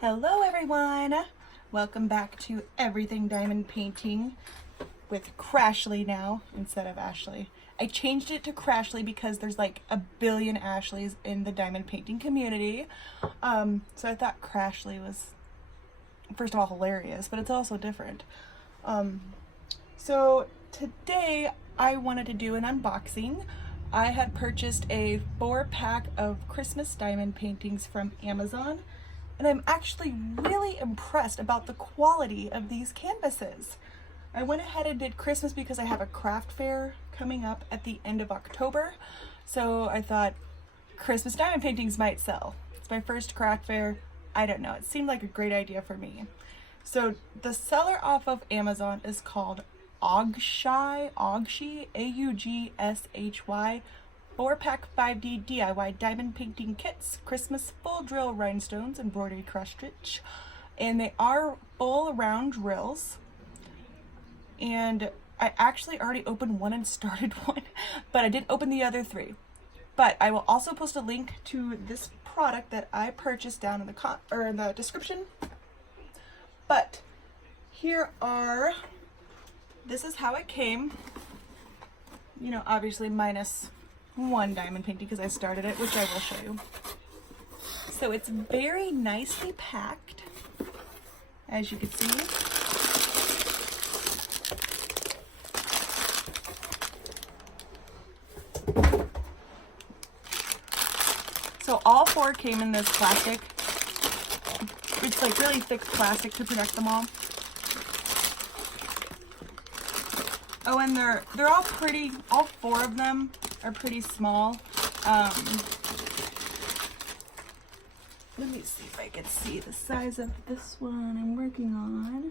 Hello everyone! Welcome back to Everything Diamond Painting with Crashly now instead of Ashley. I changed it to Crashly because there's like a billion Ashleys in the diamond painting community. So I thought Crashly was, first of all, hilarious, but it's also different. So today I wanted to do an unboxing. I had purchased a 4-pack of Christmas diamond paintings from Amazon. And I'm actually really impressed about the quality of these canvases. I went ahead and did Christmas because I have a craft fair coming up at the end of October. So I thought Christmas diamond paintings might sell. It's my first craft fair. I don't know, it seemed like a great idea for me. So the seller off of Amazon is called Augshy, A-U-G-S-H-Y. 4-pack 5D DIY diamond painting kits, Christmas full drill rhinestones, embroidery cross stitch, and they are full round drills. And I actually already opened one and started one, but I didn't open the other 3. But I will also post a link to this product that I purchased down in the description. But here are, this is how it came. You know, obviously minus one diamond painting because I started it, which I will show you. So it's very nicely packed, as you can see. So all 4 came in this plastic. It's like really thick plastic to protect them all. Oh, and they're all pretty, all 4 of them are pretty small. Let me see if I can see the size of this one I'm working on.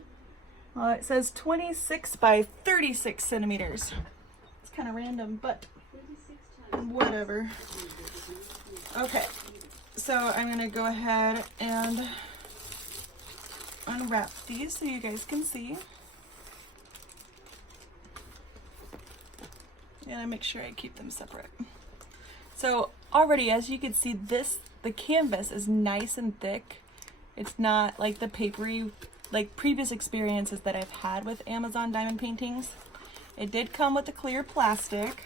It says 26 by 36 centimeters. It's kind of random, but whatever. Okay, so I'm gonna go ahead and unwrap these so you guys can see. And I make sure I keep them separate. So already, as you can see, the canvas is nice and thick. It's not like the papery, like previous experiences that I've had with Amazon diamond paintings. It did come with the clear plastic.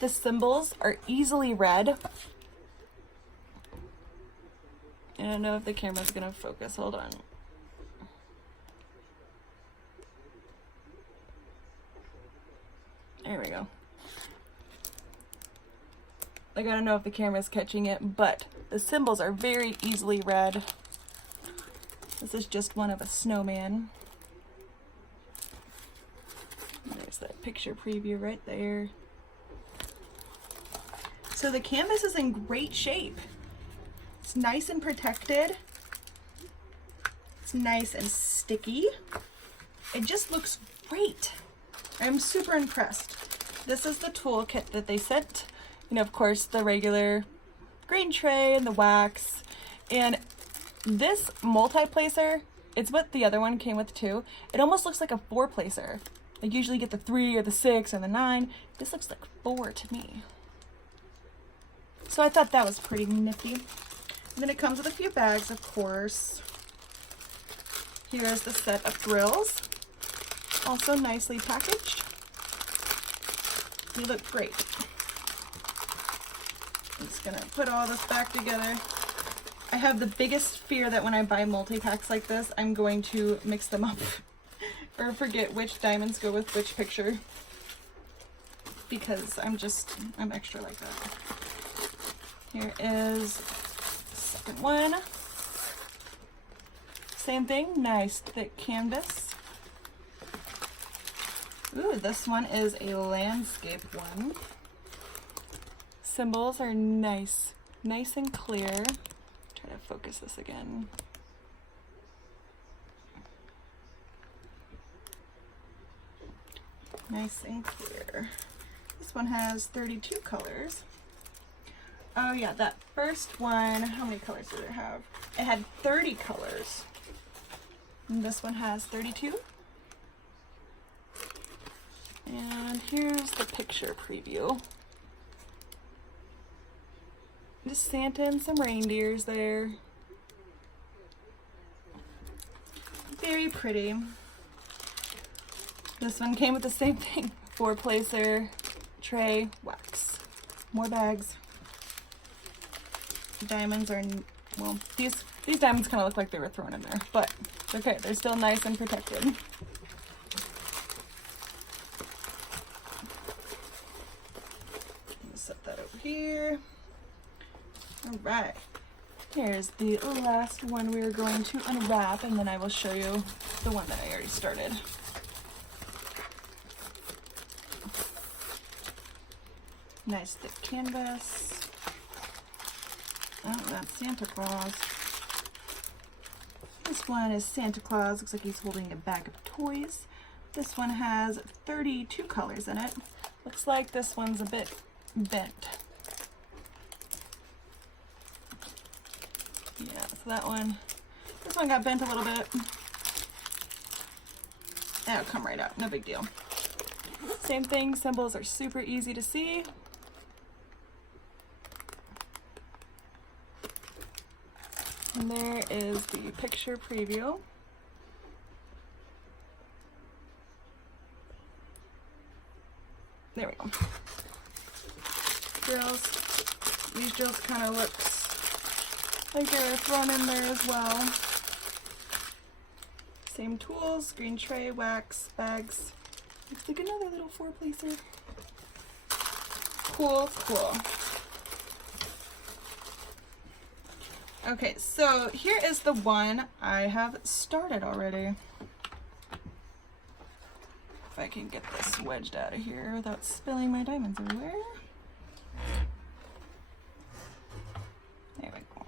The symbols are easily read. I don't know if the camera's gonna focus, hold on. There we go. Like, I don't know if the camera's catching it, but the symbols are very easily read. This is just one of a snowman. There's that picture preview right there. So the canvas is in great shape. It's nice and protected. It's nice and sticky. It just looks great. I'm super impressed. This is the toolkit that they sent. You know, of course, the regular green tray and the wax. And this multi-placer, it's what the other one came with too. It almost looks like a 4-placer. Like usually you get the 3 or the 6 or the 9. This looks like 4 to me. So I thought that was pretty nifty. And then it comes with a few bags, of course. Here's the set of drills. Also nicely packaged. They look great. I'm just gonna put all this back together. I have the biggest fear that when I buy multi-packs like this, I'm going to mix them up or forget which diamonds go with which picture, because I'm extra like that. Here is the second one. Same thing, nice thick canvas. Ooh, this one is a landscape one. Symbols are nice and clear. Try to focus this again. Nice and clear. This one has 32 colors. Oh yeah, that first one, how many colors did it have? It had 30 colors. And this one has 32. And here's the picture preview. Just Santa and some reindeers there. Very pretty. This one came with the same thing. 4-placer, tray, wax. More bags. Diamonds are, well, these diamonds kind of look like they were thrown in there, but it's okay. They're still nice and protected. Set that over here. All right. Here's the last one we are going to unwrap, and then I will show you the one that I already started. Nice thick canvas. Oh, that's Santa Claus. This one is Santa Claus. Looks like he's holding a bag of toys. This one has 32 colors in it. Looks like this one's a bit bent. Yeah, so that one, this one got bent a little bit. That'll come right out, no big deal. Same thing, symbols are super easy to see. And there is the picture preview. There we go. Drills. These drills kind of look like they're thrown in there as well. Same tools, green tray, wax, bags. Looks like another little 4-placer. Cool, cool. Okay, so here is the one I have started already. If I can get this wedged out of here without spilling my diamonds everywhere. There we go.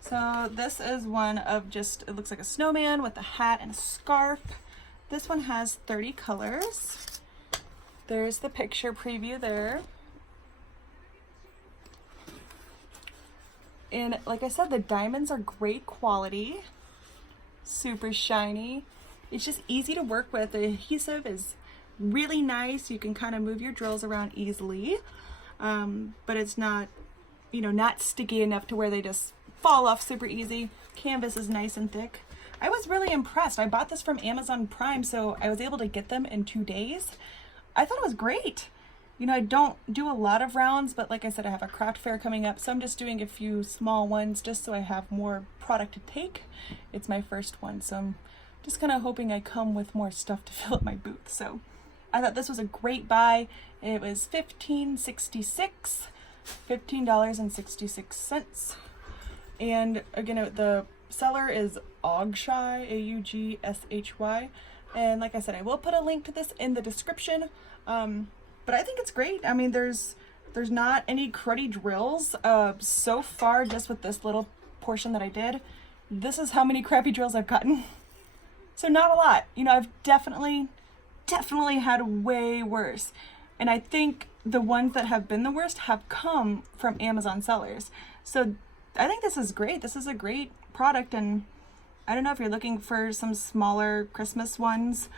So this is one of just, it looks like a snowman with a hat and a scarf. This one has 30 colors. There's the picture preview there. And like I said, the diamonds are great quality, super shiny. It's just easy to work with. The adhesive is really nice. You can kind of move your drills around easily, but it's not, you know, not sticky enough to where they just fall off super easy. Canvas is nice and thick. I was really impressed. I bought this from Amazon Prime, so I was able to get them in 2 days. I thought it was great. You know, I don't do a lot of rounds, but like I said, I have a craft fair coming up, so I'm just doing a few small ones just so I have more product to take. It's my first one, so I'm just kind of hoping I come with more stuff to fill up my booth. So I thought this was a great buy. It was $15.66. And again, the seller is Augshy, A-U-G-S-H-Y. And like I said, I will put a link to this in the description. But I think it's great. I mean, there's not any cruddy drills. So far, just with this little portion that I did, this is how many crappy drills I've gotten. So not a lot. You know, I've definitely had way worse. And I think the ones that have been the worst have come from Amazon sellers. So I think this is great. This is a great product. And I don't know if you're looking for some smaller Christmas ones.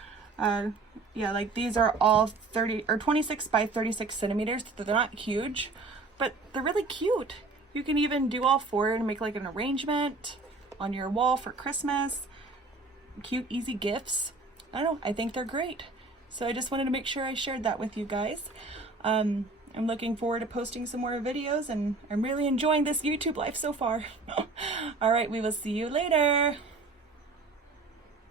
Yeah, like these are all 30 or 26 by 36 centimeters. They're not huge, but they're really cute. You can even do all 4 and make like an arrangement on your wall for Christmas. Cute, easy gifts. I don't know, I think they're great. So I just wanted to make sure I shared that with you guys. I'm looking forward to posting some more videos, and I'm really enjoying this YouTube life so far. All right, we will see you later.